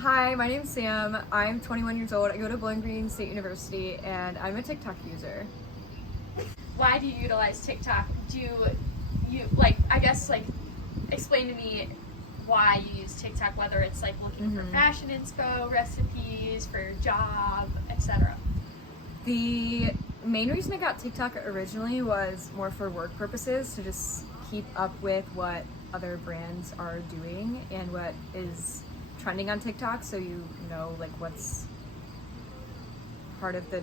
Hi, my name's Sam. I'm 21 years old. I go to Bowling Green State University and I'm a TikTok user. Why do you utilize TikTok? Do you explain to me why you use TikTok, whether it's like looking for fashion inspo, recipes, for your job, etc. The main reason I got TikTok originally was more for work purposes, to just keep up with what other brands are doing and what is trending on TikTok, so you know like what's part of the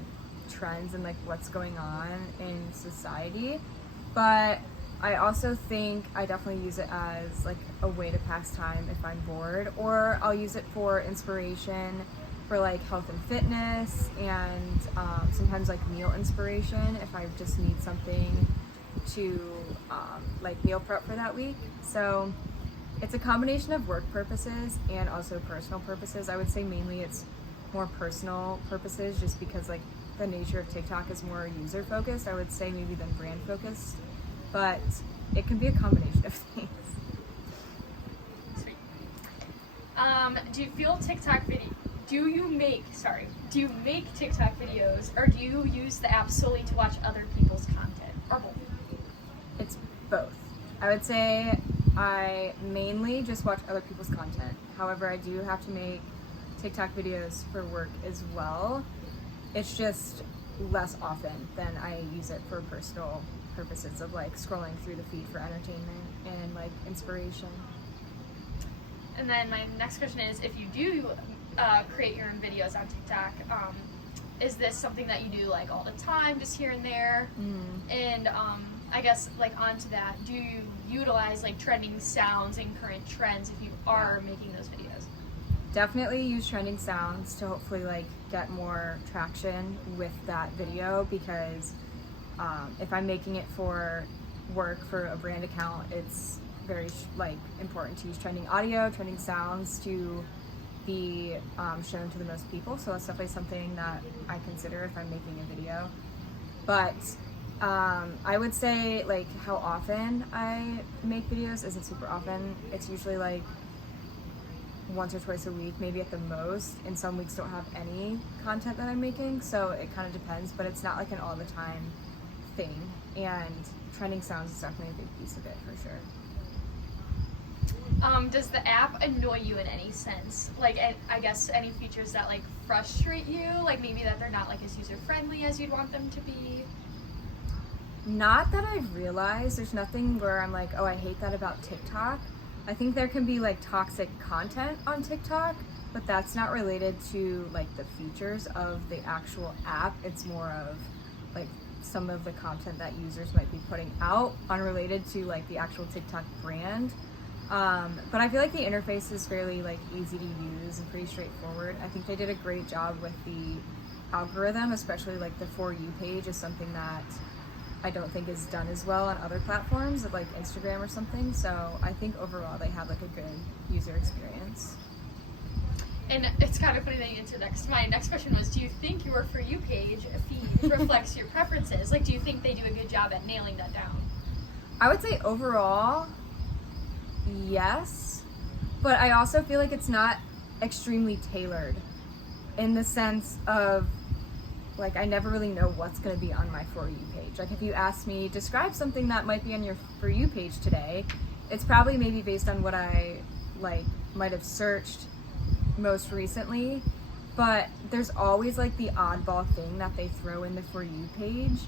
trends and like what's going on in society. But I also think I definitely use it as like a way to pass time if I'm bored, or I'll use it for inspiration for like health and fitness, and sometimes like meal inspiration if I just need something to like meal prep for that week. So it's a combination of work purposes and also personal purposes. I would say mainly it's more personal purposes, just because like the nature of TikTok is more user focused, I would say, maybe than brand focused, but it can be a combination of things. Sweet. Do you feel TikTok video? Do you make TikTok videos, or do you use the app solely to watch other people's content, or both? It's both. I would say I mainly just watch other people's content. However, I do have to make TikTok videos for work as well. It's just less often than I use it for personal purposes of like scrolling through the feed for entertainment and like inspiration. And then my next question is, if you do create your own videos on TikTok, is this something that you do like all the time, just here and there? And I guess like onto that, do you utilize like trending sounds and current trends if you are making those videos? Definitely use trending sounds to hopefully like get more traction with that video, because if I'm making it for work for a brand account, it's very like important to use trending audio, trending sounds to be shown to the most people. So that's definitely something that I consider if I'm making a video. But I would say like how often I make videos isn't super often. It's usually like once or twice a week, maybe at the most, and some weeks don't have any content that I'm making, so it kind of depends, but it's not like an all the time thing, and trending sounds is definitely a big piece of it for sure. Does the app annoy you in any sense? Like, I guess any features that like frustrate you, like maybe that they're not like as user friendly as you'd want them to be? Not that I've realized. There's nothing where I'm like, oh, I hate that about TikTok. I think there can be like toxic content on TikTok, but that's not related to like the features of the actual app. It's more of like some of the content that users might be putting out unrelated to like the actual TikTok brand. But I feel like the interface is fairly like easy to use and pretty straightforward. I think they did a great job with the algorithm, especially like the For You page is something that I don't think is done as well on other platforms like Instagram or something. So I think overall they have like a good user experience. And it's kind of funny that you answered that, because my next question was, do you think your For You page feed reflects your preferences? Like, do you think they do a good job at nailing that down? I would say overall, yes, but I also feel like it's not extremely tailored, in the sense of like I never really know what's going to be on my For You page. Like if you ask me, describe something that might be on your For You page today, it's probably maybe based on what I like might have searched most recently, but there's always like the oddball thing that they throw in the For You page,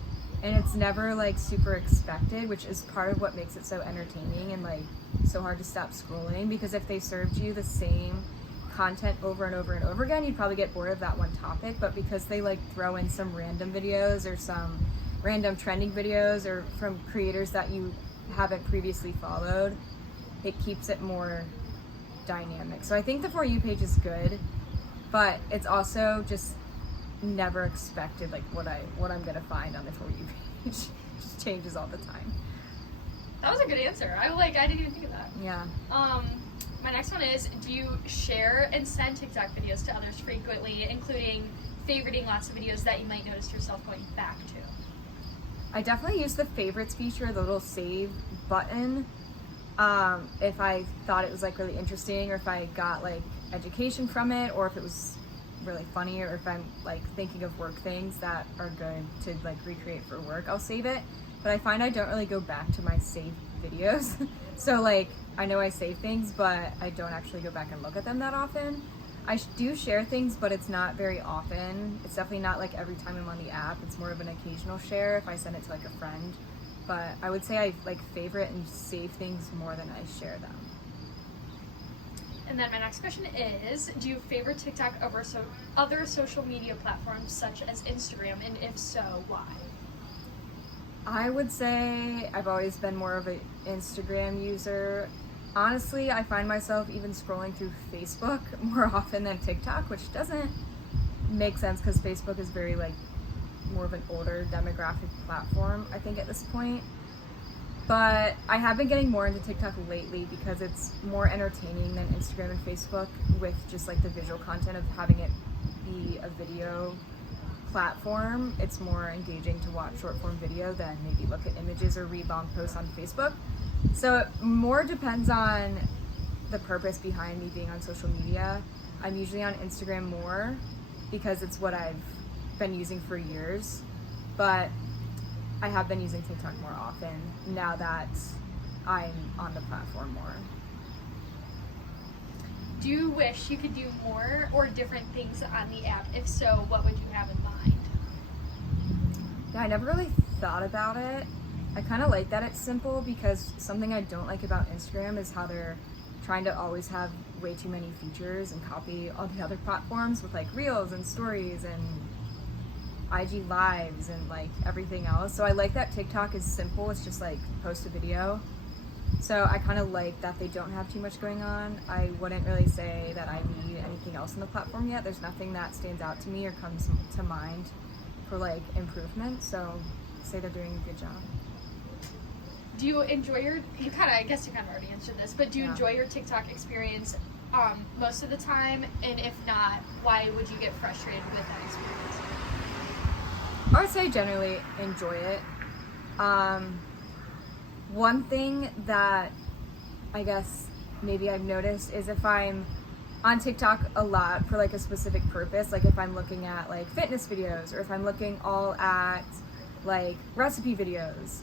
and it's never like super expected, which is part of what makes it so entertaining and like so hard to stop scrolling, because if they served you the same content over and over and over again, you'd probably get bored of that one topic. But because they like throw in some random videos or some random trending videos or from creators that you haven't previously followed, it keeps it more dynamic. So I think the For You page is good, but it's also just never expected like what I'm gonna find on the For You page. It just changes all the time. That was a good answer. I didn't even think of that. Yeah. My next one is, do you share and send TikTok videos to others frequently, including favoriting lots of videos that you might notice yourself going back to? I definitely use the favorites feature, the little save button, if I thought it was like really interesting, or if I got like education from it, or if it was really funny, or if I'm like thinking of work things that are good to like recreate for work, I'll save it. But I find I don't really go back to my saved videos. So like I know I save things, but I don't actually go back and look at them that often. I do share things, but it's not very often. It's definitely not like every time I'm on the app. It's more of an occasional share if I send it to like a friend. But I would say I like favorite and save things more than I share them. And then my next question is, do you favor TikTok over other social media platforms such as Instagram, and if so, why? I would say I've always been more of an Instagram user. Honestly, I find myself even scrolling through Facebook more often than TikTok, which doesn't make sense because Facebook is very like more of an older demographic platform, I think, at this point. But I have been getting more into TikTok lately because it's more entertaining than Instagram and Facebook, with just like the visual content of having it be a video platform. It's more engaging to watch short form video than maybe look at images or read long posts on Facebook. So it more depends on the purpose behind me being on social media. I'm usually on Instagram more because it's what I've been using for years, but I have been using TikTok more often now that I'm on the platform more. Do you wish you could do more or different things on the app? If so, what would you have in mind? Yeah, I never really thought about it. I kind of like that it's simple, because something I don't like about Instagram is how they're trying to always have way too many features and copy all the other platforms with like Reels and Stories and IG Lives and like everything else. So I like that TikTok is simple. It's just like post a video. So I kind of like that they don't have too much going on. I wouldn't really say that I need anything else on the platform yet. There's nothing that stands out to me or comes to mind for like improvement. So I'd say they're doing a good job. Do you enjoy I guess you kind of already answered this, but do you enjoy your TikTok experience most of the time? And if not, why would you get frustrated with that experience? I would say I generally enjoy it. One thing that I guess maybe I've noticed is if I'm on TikTok a lot for like a specific purpose, like if I'm looking at like fitness videos, or if I'm looking all at like recipe videos,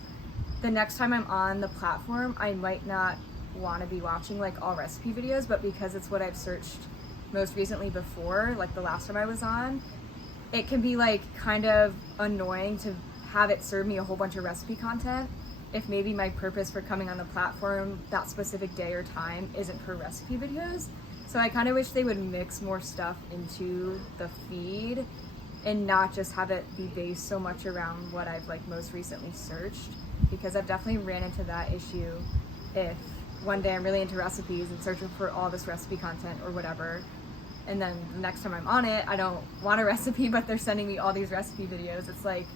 the next time I'm on the platform, I might not want to be watching like all recipe videos, but because it's what I've searched most recently before, like the last time I was on, it can be like kind of annoying to have it serve me a whole bunch of recipe content if maybe my purpose for coming on the platform that specific day or time isn't for recipe videos. So I kind of wish they would mix more stuff into the feed and not just have it be based so much around what I've like most recently searched, because I've definitely ran into that issue. If one day I'm really into recipes and searching for all this recipe content or whatever, and then the next time I'm on it, I don't want a recipe, but they're sending me all these recipe videos. It's like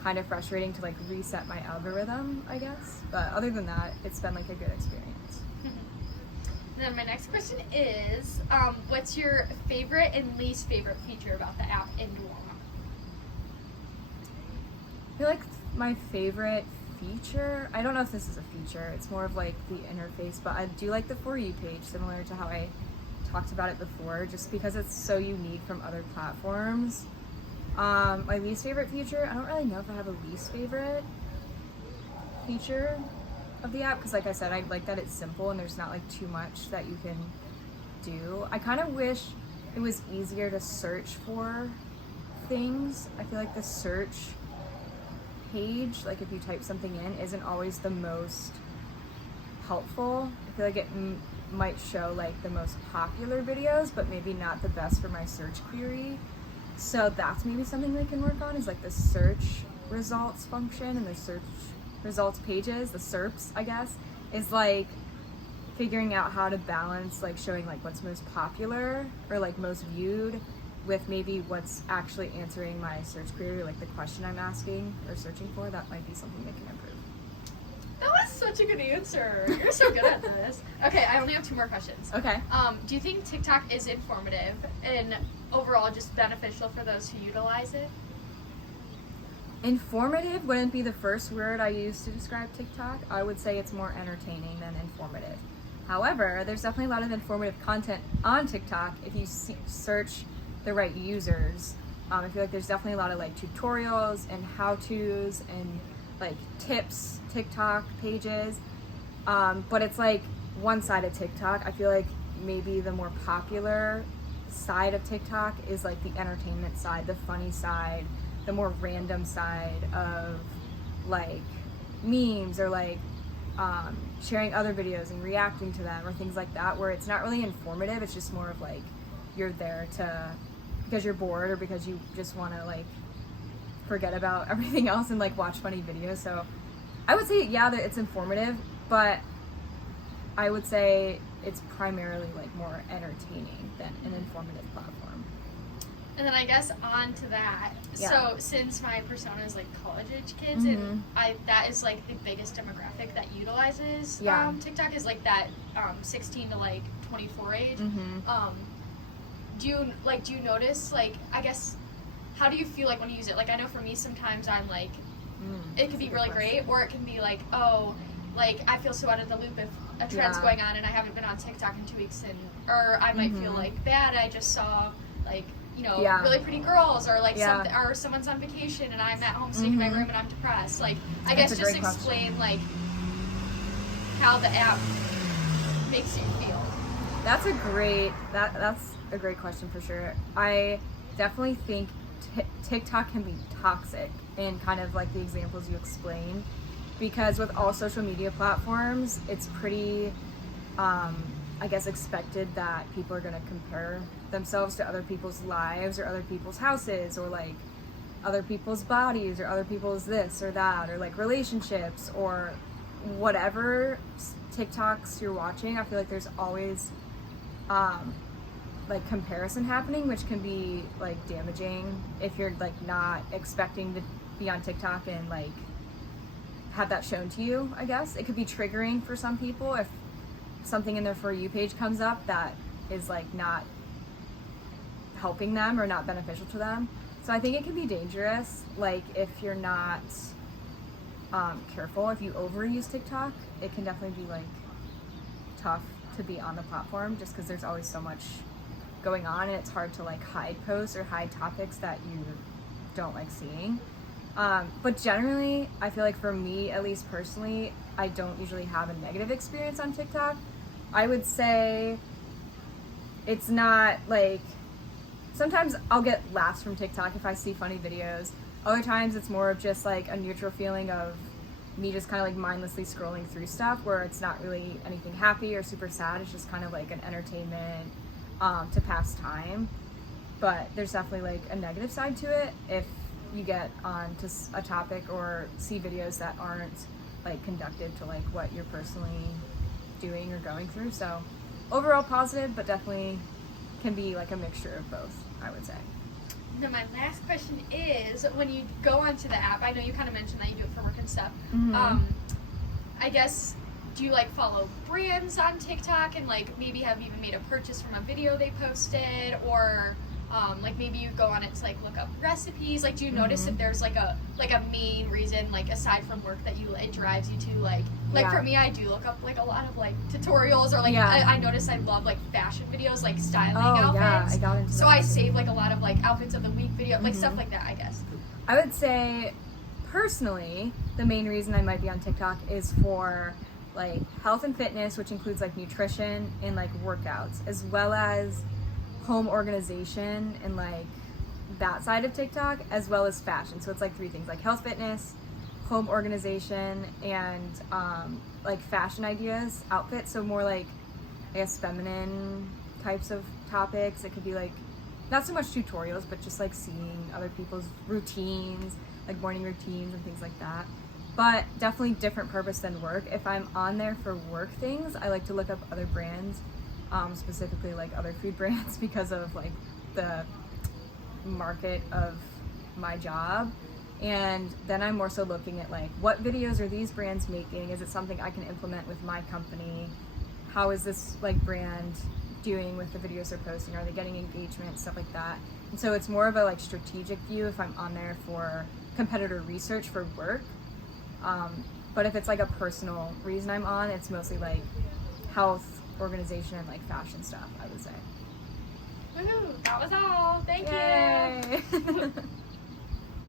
kind of frustrating to like reset my algorithm, I guess. But other than that, it's been like a good experience. And then my next question is, what's your favorite and least favorite feature about the app, and why? I feel like my favorite feature, I don't know if this is a feature, it's more of like the interface, but I do like the For You page, similar to how I talked about it before, just because it's so unique from other platforms. My least favorite feature, I don't really know if I have a least favorite feature of the app, because like I said, I like that it's simple and there's not like too much that you can do. I kind of wish it was easier to search for things. I feel like the search page, like if you type something in, isn't always the most helpful. I feel like it might show like the most popular videos, but maybe not the best for my search query. So that's maybe something they can work on, is like the search results function and the search results pages, the SERPs, I guess, is like figuring out how to balance like showing like what's most popular or like most viewed with maybe what's actually answering my search query, like the question I'm asking or searching for. That might be something they can improve. That was such a good answer. You're so good at this. Okay, I only have 2 more questions. Okay. Do you think TikTok is informative and overall just beneficial for those who utilize it? Informative wouldn't be the first word I use to describe TikTok. I would say it's more entertaining than informative. However, there's definitely a lot of informative content on TikTok if you search the right users. I feel like there's definitely a lot of like tutorials and how-tos and like tips TikTok pages, but it's like one side of TikTok. I feel like maybe the more popular side of TikTok is like the entertainment side, the funny side, the more random side of like memes or like sharing other videos and reacting to them or things like that, where it's not really informative. It's just more of like you're there to because you're bored or because you just want to like forget about everything else and like watch funny videos. So I would say that it's informative, but I would say it's primarily like more entertaining than an informative platform. And then I guess on to that. Yeah. So since my persona is like college age kids, and that is like the biggest demographic that utilizes TikTok is like that 16 to like 24 age. Do you notice, like, I guess, how do you feel like when you use it? Like, I know for me sometimes I'm like, it can be really great, or it can be like, oh, like I feel so out of the loop if a trend's going on and I haven't been on TikTok in 2 weeks, or I might feel like bad. I just saw like, you know, really pretty girls, or like something, or someone's on vacation and I'm at home sitting in my room and I'm depressed. Like, I guess just explain like how the app makes you feel. That's a great question for sure. I definitely think TikTok can be toxic in kind of like the examples you explained, because with all social media platforms, it's pretty, I guess, expected that people are going to compare themselves to other people's lives or other people's houses or like other people's bodies or other people's this or that or like relationships or whatever TikToks you're watching. I feel like there's always like comparison happening, which can be like damaging if you're like not expecting to be on TikTok and like have that shown to you. I guess it could be triggering for some people if something in their For You page comes up that is like not helping them or not beneficial to them. So I think it can be dangerous, like if you're not careful. If you overuse TikTok, it can definitely be like tough to be on the platform just because there's always so much going on and it's hard to like hide posts or hide topics that you don't like seeing. But generally, I feel like for me, at least personally, I don't usually have a negative experience on TikTok. I would say it's not like, sometimes I'll get laughs from TikTok if I see funny videos. Other times it's more of just like a neutral feeling of me just kind of like mindlessly scrolling through stuff where it's not really anything happy or super sad. It's just kind of like an entertainment to pass time. But there's definitely like a negative side to it if you get on to a topic or see videos that aren't like conducive to like what you're personally doing or going through. So overall positive, but definitely can be like a mixture of both, I would say. Now my last question is, when you go onto the app, I know you kind of mentioned that you do it for work and stuff. I guess, do you like follow brands on TikTok and like maybe have even made a purchase from a video they posted, or like maybe you go on it to like look up recipes? Like, do you notice if there's like a main reason, like aside from work, that it drives you to like for me, I do look up like a lot of like tutorials, or like I notice I love like fashion videos, like styling outfits. I got into so that. I save like a lot of like outfits of the week video, like stuff like that, I guess. I would say personally, the main reason I might be on TikTok is for like health and fitness, which includes like nutrition and like workouts, as well as home organization and like that side of TikTok, as well as fashion. So it's like three things, like health, fitness, home organization, and like fashion ideas, outfits. So more like, I guess, feminine types of topics. It could be like not so much tutorials, but just like seeing other people's routines, like morning routines and things like that. But definitely different purpose than work. If I'm on there for work things, I like to look up other brands, specifically like other food brands, because of like the market of my job. And then I'm more so looking at like, what videos are these brands making? Is it something I can implement with my company? How is this like brand doing with the videos they're posting? Are they getting engagement, stuff like that? And so it's more of a like strategic view if I'm on there for competitor research for work. But if it's like a personal reason I'm on, it's mostly like health, organization and like fashion stuff, I would say. Woohoo! That was all. Thank you. Yay.